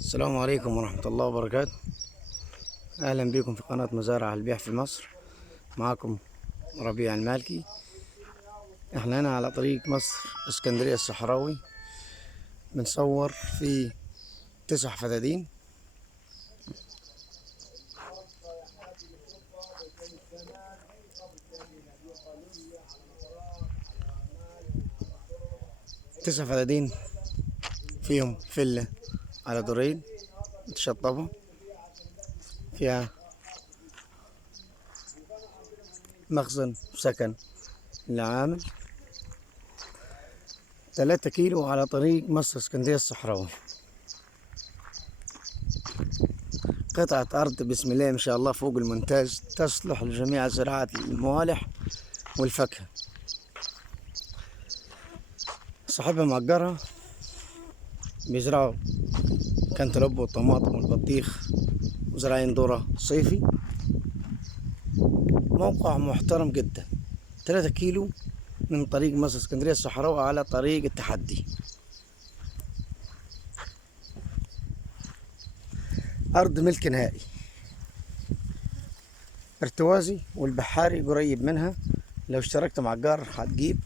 السلام عليكم ورحمة الله وبركاته. أهلا بكم في قناة مزارع البيع في مصر. معكم ربيع المالكي. احنا هنا على طريق مصر اسكندرية الصحراوي، بنصور في 9 فدادين. تسع فدادين فيهم فيلا على دورين متشطبة، فيها مخزن وسكن للعامل. 3 كيلو على طريق مصر اسكندرية الصحراوي. قطعة أرض بسم الله ما شاء الله فوق الممتاز، تصلح لجميع زراعة الموالح والفاكهة. صاحبها مأجرها، بيزرعوا كانتالوب والطماطم والبطيخ وزراعين ذرة صيفي. موقع محترم جدا، 3 كيلو من طريق مصر اسكندرية الصحراوي على طريق التحدي. أرض ملك نهائي، ارتوازي والبحاري قريب منها. لو اشتركت مع الجار هتجيب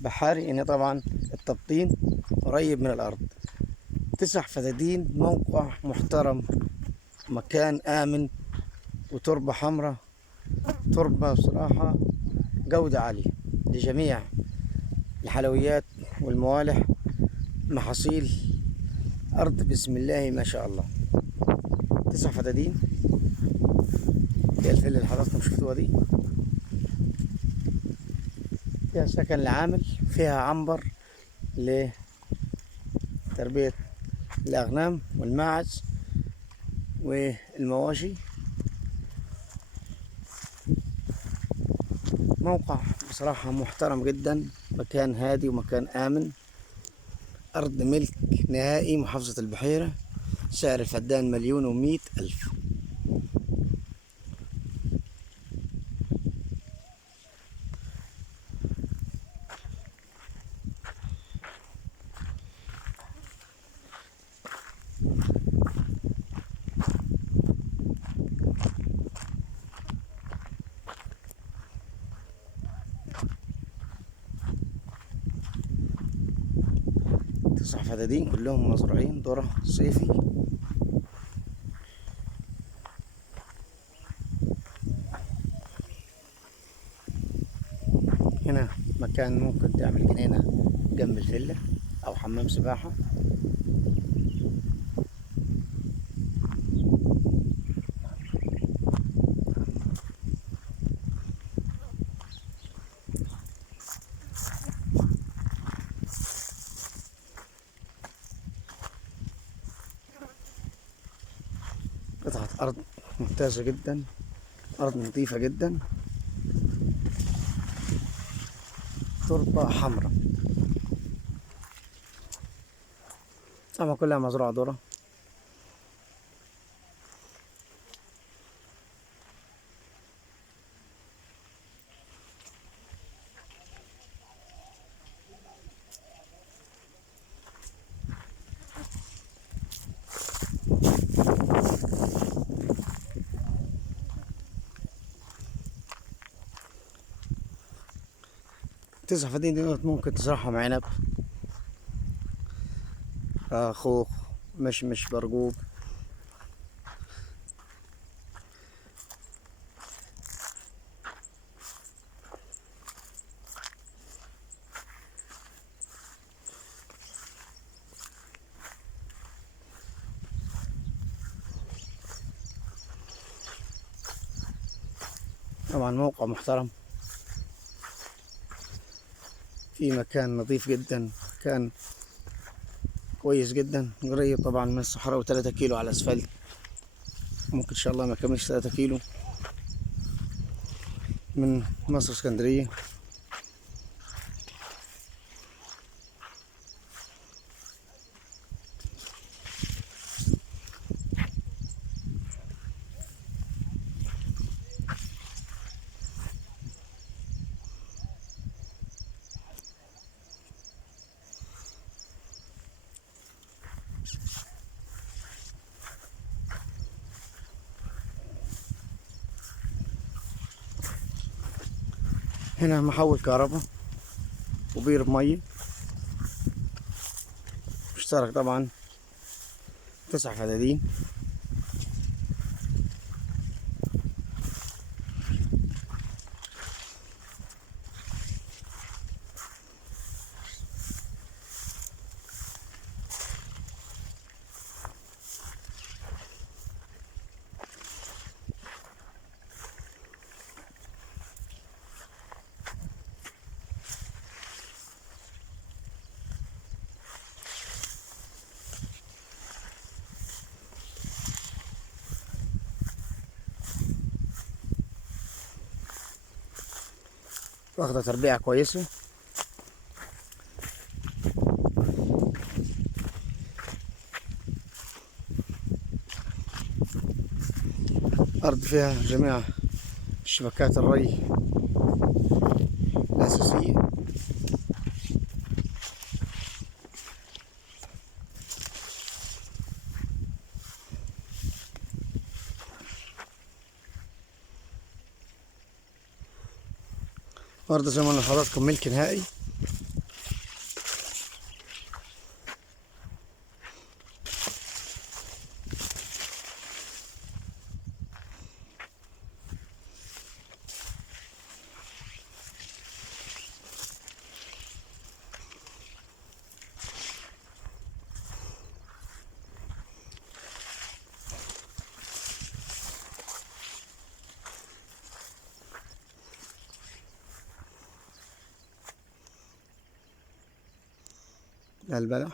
بحاري، ان طبعا التبطين قريب من الأرض. 9 فدادين، موقع محترم، مكان آمن، وتربة حمراء، تربة بصراحة جودة عالية لجميع الحلويات والموالح. محاصيل أرض بسم الله ما شاء الله. 9 فدادين، فيها الفيلا اللي حضراتكم شفتوها دي، فيها سكن لعامل، فيها عنبر لتربية الأغنام والماعز والمواشي. موقع بصراحة محترم جدا، مكان هادي ومكان آمن. أرض ملك نهائي، محافظة البحيرة. سعر الفدان 1,100,000. 9 فدادين كلهم مزروعين ذرة صيفي. هنا مكان ممكن تعمل جنينة جنب الفيلا أو حمام سباحة. قطعة أرض ممتازة جدا، أرض نظيفة جدا، تربة حمراء، طبعا كلها مزروعة ذرة. تسع فدادين دول ممكن تزرعهم عنب، خوخ، مشمش، برقوق. طبعا موقع محترم، في مكان نظيف جدا، مكان كويس جدا، قريب طبعا من الصحراء، و3 كيلو على الاسفلت. ممكن ان شاء الله ما يكملش 3 كيلو من مصر اسكندرية. هنا محول كهرباء وبير مية، مشترك طبعا 9 فدادين. واخدة تربيعة كويسة. أرض فيها جميع شبكات الري الأساسية. أرض زي ما قلنا لحضراتكم ملك نهائي. البلح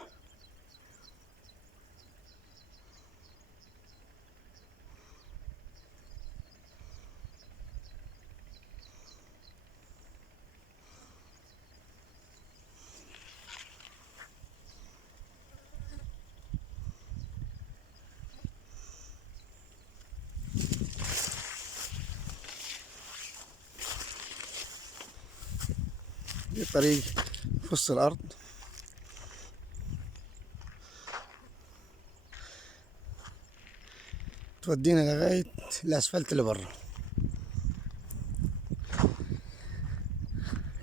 دي طريق في وسط الأرض، تودينا لغاية الأسفلت اللي برا.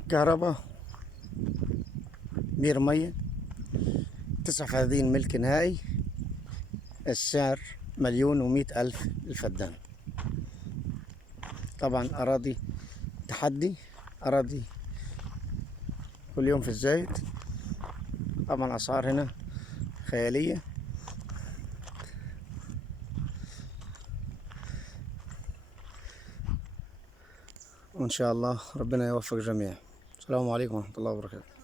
كهرباء، بير مية، 9 فدادين ملك نهائي. السعر 1,100,000 الفدان. طبعا أراضي تحدي، أراضي كل يوم في الزايد. طبعا أسعار هنا خيالية. وإن شاء الله ربنا يوفق جميعا. السلام عليكم ورحمة الله وبركاته.